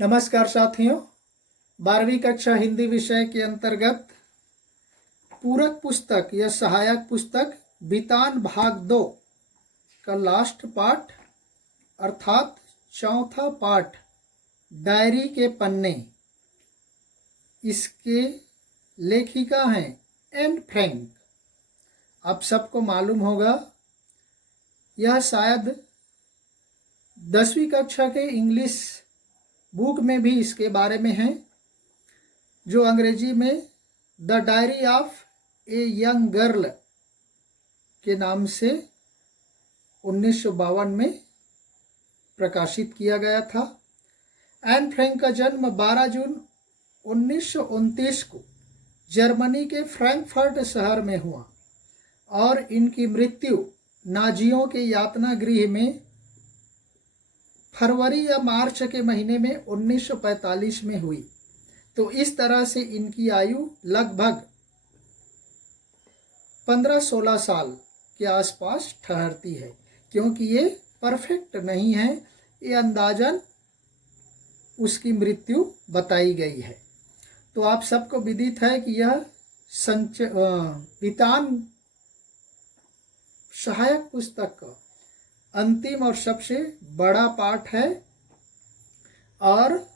नमस्कार साथियों, 12वीं कक्षा हिंदी विषय के अंतर्गत पूरक पुस्तक या सहायक पुस्तक बितान भाग 2 का लास्ट पार्ट अर्थात चौथा पार्ट डायरी के पन्ने। इसके लेखिका हैं एन फ्रैंक। आप सबको मालूम होगा, यह शायद 10वीं कक्षा के इंग्लिश बुक में भी इसके बारे में है, जो अंग्रेजी में the diary of a young girl के नाम से 1952 में प्रकाशित किया गया था। एन फ्रैंक का जन्म 12 जून 1929 को जर्मनी के फ्रैंकफर्ट शहर में हुआ और इनकी मृत्यु नाजियों के यातना गृह में फरवरी या मार्च के महीने में 1945 में हुई। तो इस तरह से इनकी आयु लगभग 15-16 साल के आसपास ठहरती है, क्योंकि ये परफेक्ट नहीं है। ये अंदाजन उसकी मृत्यु बताई गई है। तो आप सबको विदित है कि यह बितान सहायक पुस्तक का अंतिम और सबसे बड़ा पाठ है और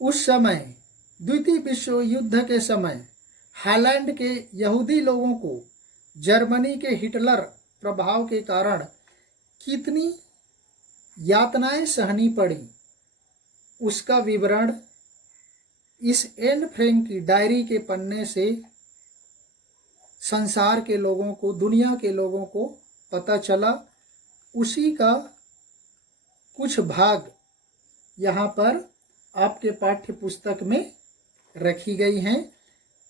उस समय द्वितीय विश्व युद्ध के समय हॉलैंड के यहूदी लोगों को जर्मनी के हिटलर प्रभाव के कारण कितनी यातनाएं सहनी पड़ी, उसका विवरण इस एन फ्रैंक की डायरी के पन्ने से संसार के लोगों को, दुनिया के लोगों को पता चला। उसी का कुछ भाग यहाँ पर आपके पाठ्य पुस्तक में रखी गई हैं।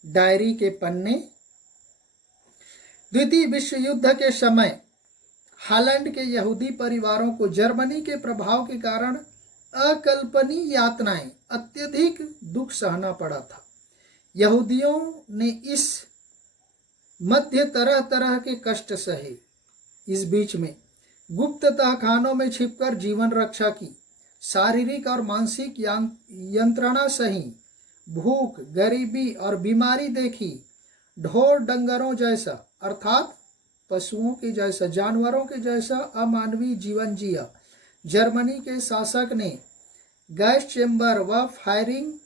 डायरी के पन्ने। द्वितीय विश्व युद्ध के समय हॉलैंड के यहूदी परिवारों को जर्मनी के प्रभाव के कारण अकल्पनीय यातनाएं, अत्यधिक दुख सहना पड़ा था। यहूदियों ने इस मध्य तरह तरह के कष्ट सहे। इस बीच में गुप्त तहखानों में छिपकर जीवन रक्षा की, शारीरिक और मानसिक यंत्रणा सही, भूख, गरीबी और बीमारी देखी, ढोर डंगरों जैसा अर्थात पशुओं के जैसा, जानवरों के जैसा अमानवीय जीवन जिया। जर्मनी के शासक ने गैस चेंबर व फायरिंग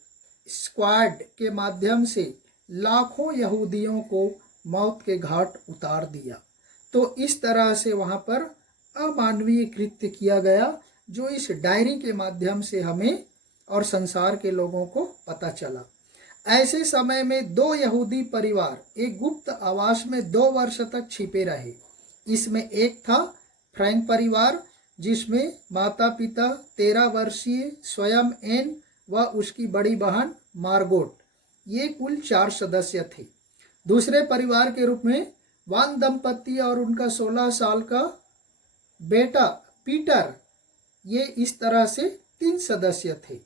स्क्वाड के माध्यम से लाखों यहूदियों को मौत के घाट उतार दिया। तो इस तरह से वहाँ पर अमानवीय कृत्य किया गया, जो इस डायरी के माध्यम से हमें और संसार के लोगों को पता चला। ऐसे समय में 2 यहूदी परिवार एक गुप्त आवास में 2 वर्ष तक छिपे रहे। इसमें एक था फ्रैंक परिवार, जिसमें माता पिता, 13 वर्षीय स्वयं एन व उसकी बड़ी बहन मार्गोट, ये कुल 4 सदस्य थे। दूसरे परिवार के रूप में वान दंपति और उनका 16 साल का बेटा पीटर, ये इस तरह से 3 सदस्य थे।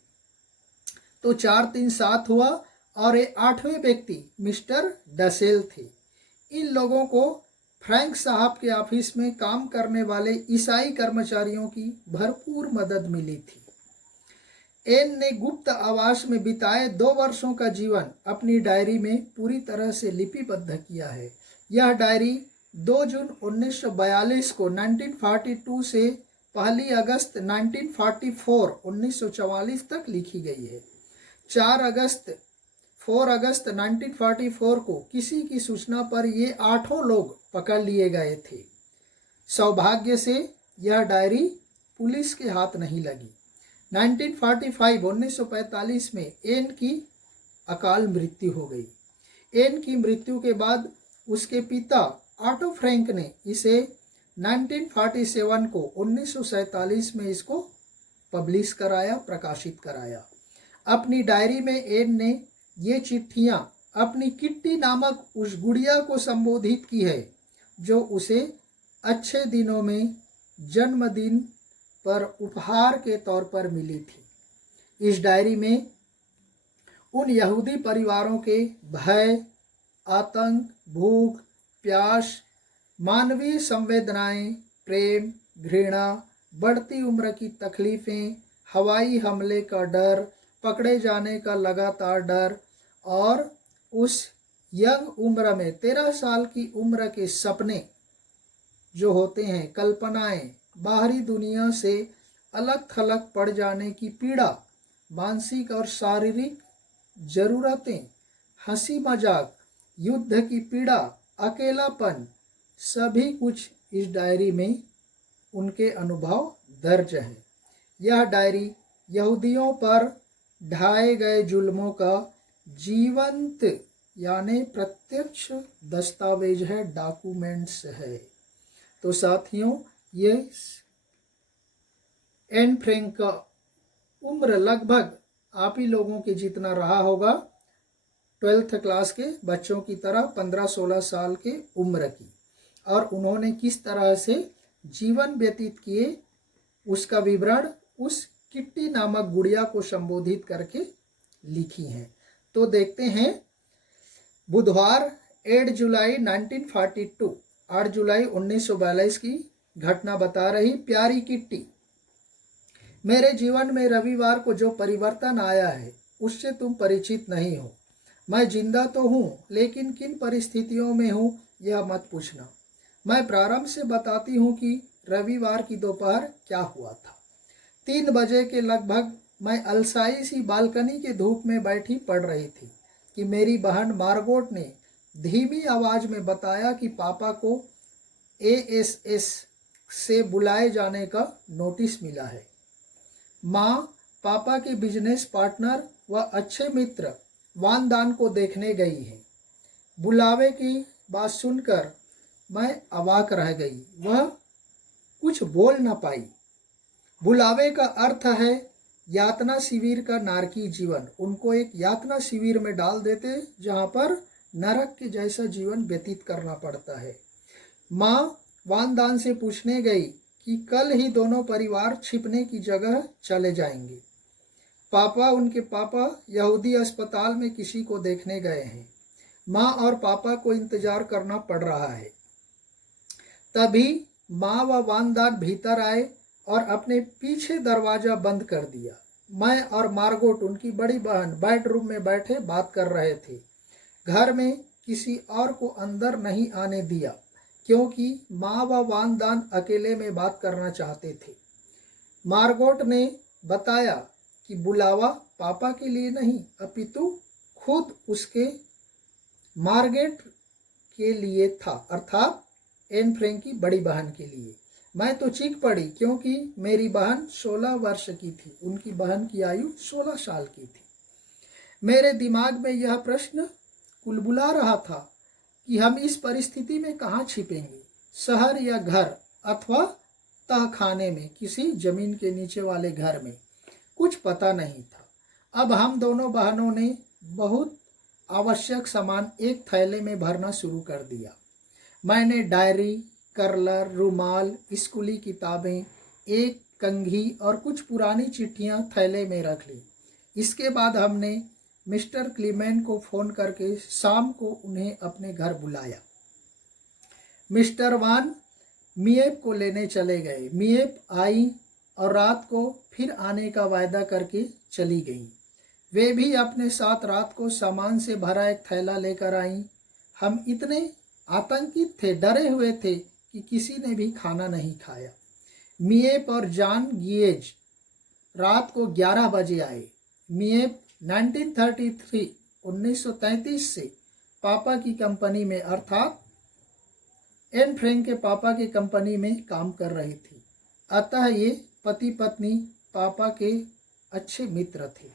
तो 4 3 7 हुआ और ये 8वें व्यक्ति मिस्टर डसेल थे। इन लोगों को फ्रैंक साहब के ऑफिस में काम करने वाले ईसाई कर्मचारियों की भरपूर मदद मिली थी। एन ने गुप्त आवास में बिताए 2 वर्षों का जीवन अपनी डायरी में पूरी तरह से लिपिबद्ध किया है। यह डायरी 2 जून 1942 को 1942 से 1 अगस्त 1944 तक लिखी गई है। 4 अगस्त 1944 को किसी की सूचना पर ये 8 लोग पकड़ लिए गए थे। सौभाग्य से यह डायरी पुलिस के हाथ नहीं लगी। 1945 में एन की अकाल मृत्यु हो गई। एन की मृत्यु के बाद उसके पिता ऑटो फ्रैंक ने इसे 1947 को 1947 में इसको पब्लिश कराया, प्रकाशित कराया। अपनी डायरी में एन ने ये चिट्ठियाँ अपनी किट्टी नामक उस गुड़िया को संबोधित की है, जो उसे अच्छे दिनों में जन्मदिन पर उपहार के तौर पर मिली थी। इस डायरी में उन यहूदी परिवारों के भय, आतंक, भूख, प्यास, मानवीय संवेदनाएं, प्रेम, घृणा, बढ़ती उम्र की तकलीफ़ें, हवाई हमले का डर, पकड़े जाने का लगातार डर और उस यंग उम्र में 13 साल की उम्र के सपने जो होते हैं, कल्पनाएं, बाहरी दुनिया से अलग थलग पड़ जाने की पीड़ा, मानसिक और शारीरिक जरूरतें, हंसी मजाक, युद्ध की पीड़ा, अकेलापन, सभी कुछ इस डायरी में उनके अनुभव दर्ज हैं। यह डायरी यहूदियों पर ढाए गए जुल्मों का जीवंत यानी प्रत्यक्ष दस्तावेज है, डॉक्यूमेंट्स है। तो साथियों, ये एन फ्रैंक का उम्र लगभग आप ही लोगों के जितना रहा होगा, 12th क्लास के बच्चों की तरह 15-16 साल के उम्र की, और उन्होंने किस तरह से जीवन व्यतीत किए उसका विवरण उस किट्टी नामक गुड़िया को संबोधित करके लिखी हैं। तो देखते हैं, बुधवार 8 जुलाई 1942, 8 जुलाई 1942 की घटना बता रही। प्यारी किट्टी, मेरे जीवन में रविवार को जो परिवर्तन आया है उससे तुम परिचित नहीं हो। मैं जिंदा तो हूँ, लेकिन किन परिस्थितियों में हूँ यह मत पूछना। मैं प्रारंभ से बताती हूँ कि रविवार की दोपहर क्या हुआ था। 3 बजे के लगभग मैं अलसाई सी बालकनी के धूप में बैठी पढ़ रही थी कि मेरी बहन मार्गोट ने धीमी आवाज में बताया कि पापा को ASS से बुलाए जाने का नोटिस मिला है। माँ पापा के बिजनेस पार्टनर व अच्छे मित्र वानदान को देखने गई है। बुलावे की बात सुनकर मैं अवाक रह गई, वह कुछ बोल न पाई। बुलावे का अर्थ है यातना शिविर का नारकी जीवन। उनको एक यातना शिविर में डाल देते जहाँ पर नरक के जैसा जीवन व्यतीत करना पड़ता है। माँ वानदान से पूछने गई कि कल ही दोनों परिवार छिपने की जगह चले जाएंगे। उनके पापा यहूदी अस्पताल में किसी को देखने गए हैं। माँ और पापा को इंतजार करना पड़ रहा है। तभी माँ व वानदान भीतर आए और अपने पीछे दरवाजा बंद कर दिया। मैं और मार्गोट, उनकी बड़ी बहन, बेडरूम में बैठे बात कर रहे थे। घर में किसी और को अंदर नहीं आने दिया क्योंकि माँ व वानदान अकेले में बात करना चाहते थे। मार्गोट ने बताया कि बुलावा पापा के लिए नहीं अपितु खुद उसके मार्गेट के लिए था, अर्थात एन फ्रैंक की बड़ी बहन के लिए। मैं तो चीख पड़ी क्योंकि मेरी बहन 16 वर्ष की थी, उनकी बहन की आयु 16 साल की थी। मेरे दिमाग में यह प्रश्न कुलबुला रहा था कि हम इस परिस्थिति में कहाँ छिपेंगे, शहर या घर, अथवा तहखाने में, किसी जमीन के नीचे वाले घर में। कुछ पता नहीं था। अब हम दोनों बहनों ने बहुत आवश्यक सामान एक थैले में भरना शुरू कर दिया। मैंने डायरी, करलर, रुमाल, स्कूली किताबें, एक कंघी और कुछ पुरानी चिट्ठियां थैले में रख ली। इसके बाद हमने मिस्टर क्लीमेंट को फोन करके शाम को उन्हें अपने घर बुलाया। मिस्टर वान मिएप को लेने चले गए। मिएप आई और रात को फिर आने का वायदा करके चली गई। वे भी अपने साथ रात को सामान से भरा एक थैला लेकर आईं। हम इतने आतंकित थे, डरे हुए थे कि किसी ने भी खाना नहीं खाया। मिएप और जॉन गिएज रात को 11 बजे आए। मिएप 1933 से पापा की कंपनी में, अर्थात एन फ्रैंक के पापा की कंपनी में काम कर रही थी। अतः ये पति पत्नी पापा के अच्छे मित्र थे।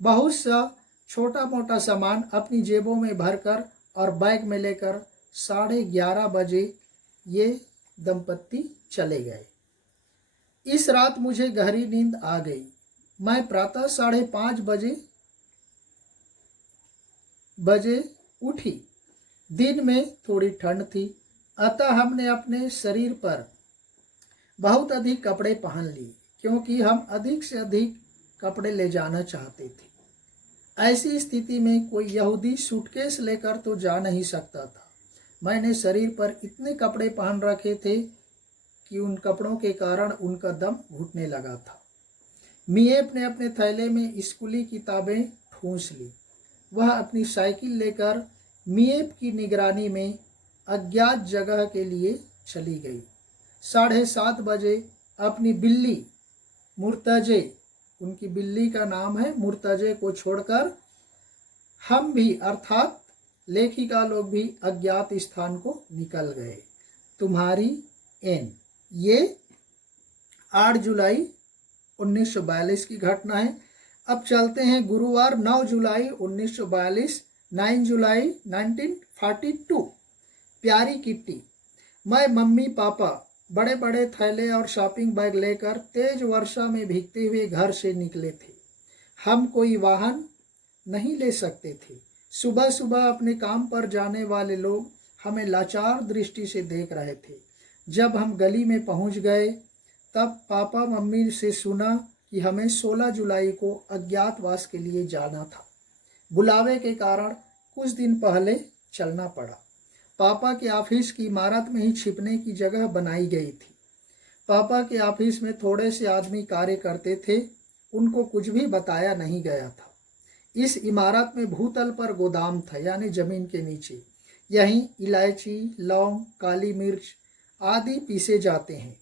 बहुत सा छोटा मोटा सामान अपनी जेबों में भरकर और बैग में लेकर 11:30 बजे ये दंपत्ति चले गए। इस रात मुझे गहरी नींद आ गई। मैं प्रातः 5:30 बजे उठी। दिन में थोड़ी ठंड थी, अतः हमने अपने शरीर पर बहुत अधिक कपड़े पहन लिए क्योंकि हम अधिक से अधिक कपड़े ले जाना चाहते थे। ऐसी स्थिति में कोई यहूदी सूटकेस लेकर तो जा नहीं सकता था। मैंने शरीर पर इतने कपड़े पहन रखे थे कि उन कपड़ों के कारण उनका दम घुटने लगा था। मिएप ने अपने थैले में स्कूली किताबें ठूंस ली। वह अपनी साइकिल लेकर मिएप की निगरानी में अज्ञात जगह के लिए चली गई। 7:30 बजे अपनी बिल्ली मुर्तजे, उनकी बिल्ली का नाम है मुर्तजे, को छोड़कर हम भी अर्थात लेखिका लोग भी अज्ञात स्थान को निकल गए। तुम्हारी एन। ये 8 जुलाई 1942 की घटना है। अब चलते हैं गुरुवार 9 जुलाई 1942, 9 जुलाई 1942। प्यारी किट्टी। मैं, मम्मी, पापा बड़े बड़े थैले और शॉपिंग बैग लेकर तेज वर्षा में भीगते हुए घर से निकले थे। हम कोई वाहन नहीं ले सकते थे। सुबह सुबह अपने काम पर जाने वाले लोग हमें लाचार दृष्टि से देख रहे थे। जब हम गली में पहुंच गए तब पापा मम्मी से सुना कि हमें 16 जुलाई को अज्ञातवास के लिए जाना था। बुलावे के कारण कुछ दिन पहले चलना पड़ा। पापा के ऑफिस की इमारत में ही छिपने की जगह बनाई गई थी। पापा के ऑफिस में थोड़े से आदमी कार्य करते थे, उनको कुछ भी बताया नहीं गया था। इस इमारत में भूतल पर गोदाम था, यानी जमीन के नीचे। यहीं इलायची, लौंग, काली मिर्च आदि पीसे जाते हैं।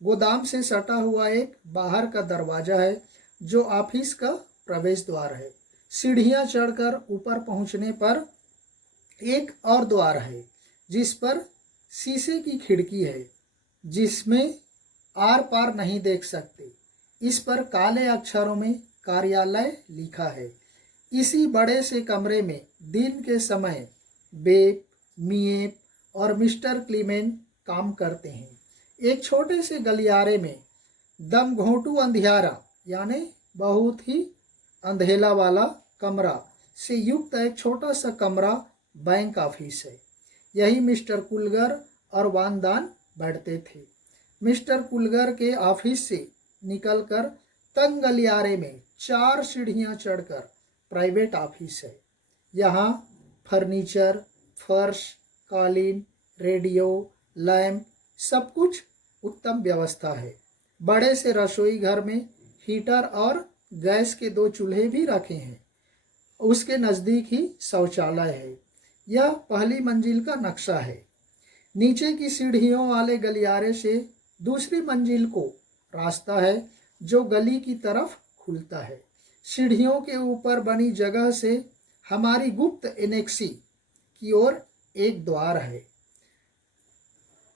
गोदाम से सटा हुआ एक बाहर का दरवाजा है जो ऑफिस का प्रवेश द्वार है। सीढ़ियां चढ़कर ऊपर पहुंचने पर एक और द्वार है जिस पर शीशे की खिड़की है, जिसमें आर पार नहीं देख सकते। इस पर काले अक्षरों में कार्यालय लिखा है। इसी बड़े से कमरे में दिन के समय बेप, मिएप और मिस्टर क्लीमेंट काम करते हैं। एक छोटे से गलियारे में दम घोंटू अंधियारा, यानी बहुत ही अंधेला वाला कमरा से युक्त एक छोटा सा कमरा बैंक ऑफिस है। यही मिस्टर कुलगर और वानदान बैठते थे। मिस्टर कुलगर के ऑफिस से निकलकर तंग गलियारे में 4 सीढ़ियां चढ़कर प्राइवेट ऑफिस है। यहाँ फर्नीचर, फर्श, कालीन, रेडियो, लैंप, सब कुछ उत्तम व्यवस्था है। बड़े से रसोई घर में हीटर और गैस के 2 चूल्हे भी रखे हैं। उसके नज़दीक ही शौचालय है। यह पहली मंजिल का नक्शा है। नीचे की सीढ़ियों वाले गलियारे से दूसरी मंजिल को रास्ता है जो गली की तरफ खुलता है। सीढ़ियों के ऊपर बनी जगह से हमारी गुप्त एनेक्सी की ओर एक द्वार है।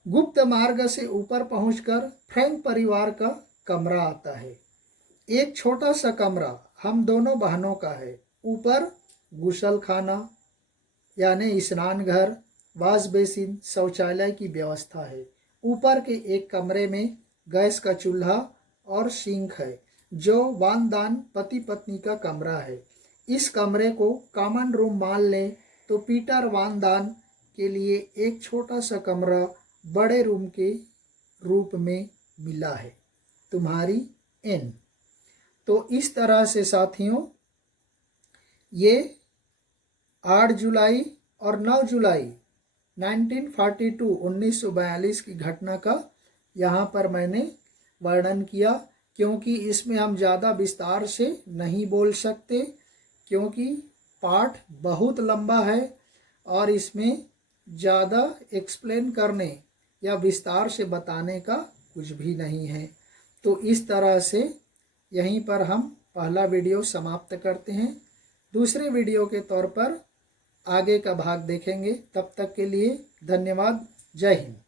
गुप्त मार्ग से ऊपर पहुंचकर फ्रैंक परिवार का कमरा आता है। एक छोटा सा कमरा हम दोनों बहनों का है। ऊपर गुसल खाना यानी स्नान घर, वाश बेसिन, शौचालय की व्यवस्था है। ऊपर के एक कमरे में गैस का चूल्हा और सिंक है जो वानदान पति पत्नी का कमरा है। इस कमरे को कॉमन रूम मान लें तो पीटर वानदान के लिए एक छोटा सा कमरा बड़े रूम के रूप में मिला है। तुम्हारी एन। तो इस तरह से साथियों ये 8 जुलाई और 9 जुलाई 1942 की घटना का यहाँ पर मैंने वर्णन किया, क्योंकि इसमें हम ज़्यादा विस्तार से नहीं बोल सकते, क्योंकि पाठ बहुत लंबा है और इसमें ज़्यादा एक्सप्लेन करने या विस्तार से बताने का कुछ भी नहीं है। तो इस तरह से यहीं पर हम पहला वीडियो समाप्त करते हैं। दूसरे वीडियो के तौर पर आगे का भाग देखेंगे। तब तक के लिए धन्यवाद। जय हिंद।